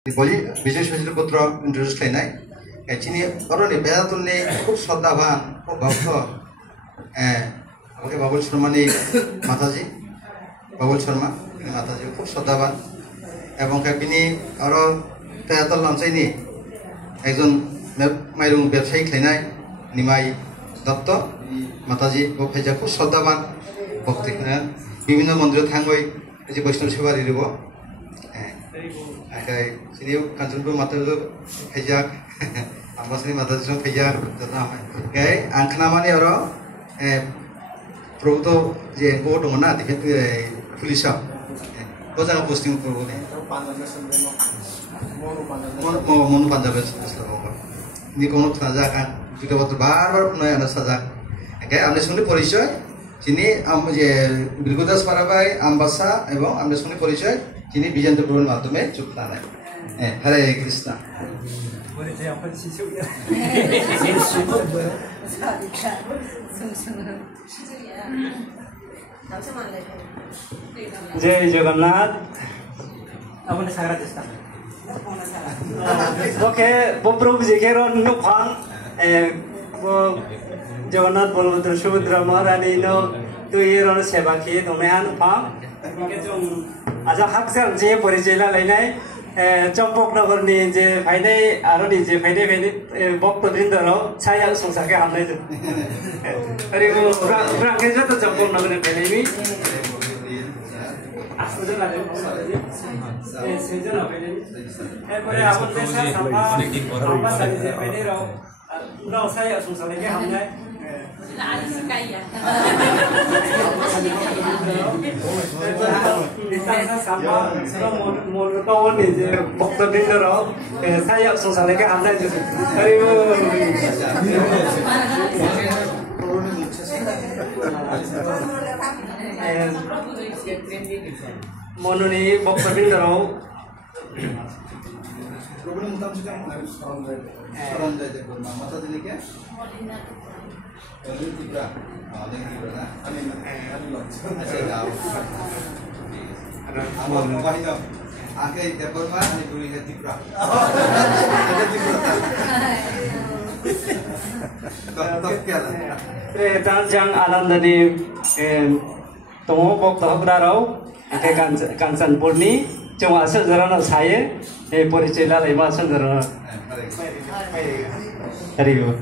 Boli বিশেষ বিশেষ পুত্র ইন্ট্রোডিউস খাইনাই চিনি অরনি বেদাতুলনি খুব শ্রদ্ধাবান খুব ভক্ত আমাকে বাবুল শর্মানি মাতাজি বাবুল শর্মা মাতাজি খুব শ্রদ্ধাবান এবং বিনি আরো বেদাতুল অঞ্চলনি একজন মাইরং ব্যবসায়ী খাইনাই নিমাই দত্ত মাতাজি ও ফাইজা খুব শ্রদ্ধাবান ভক্তি বিভিন্ন মন্দিরে থাঙ্গই যে বৈষ্ণব সেবা দিলিব sini kanjungu matadu pejak ambasani matadu pejak jatna kai angkhnamani oro proto je ko dong na dikhe pulisha ko jang posting korbo ne monu panjabe islam ni kono saja kan juga waktu bar punai ada saja kai amne suni পরিচয় sini je Bilgudas Parabai ambasa এবং amne suni পরিচয় sini Bijendra Purun মাধ্যমে যুক্ত নাই Hare Krishna. Jai Jagannath. Oke, Bobrok Jekeron Nupang, Jagannath Bolabhadra Subhadra Maharani no tuiron sebaki domean Nupang. Aja haksar je পরিচয় লাইনাই চম্পকনগরনি যে ফাইনাই আরনি যে ফাইনাই ফাইনাই ভক্তবৃন্দরাও ছায়া সংসারকে হামনাই जों ओरैनो फ्रांके जत चम्पकनगरनि फाइनायनि आसुजों लादो सेजों फाइनायनि एबारे आबो जेसा साफा साफा सानि जे फाइनाय राव उनाव ছায়া সংसारके हामनाय saya susah lagi anda itu. Mononi bokperdin daro. Problem utama juga orang dari mata jenis ya. Yang tiga, yang tiga na. Amin. Asyik dah. Amal apa itu? Akhir dapur mah ni beri tiga. Ada tiga. Top kaya lah. Dan jang alam dari tunggu bok tahap darau. Ke kansan purni. Cuma sejarah saya. Poricelah lima sejarah. Hari itu.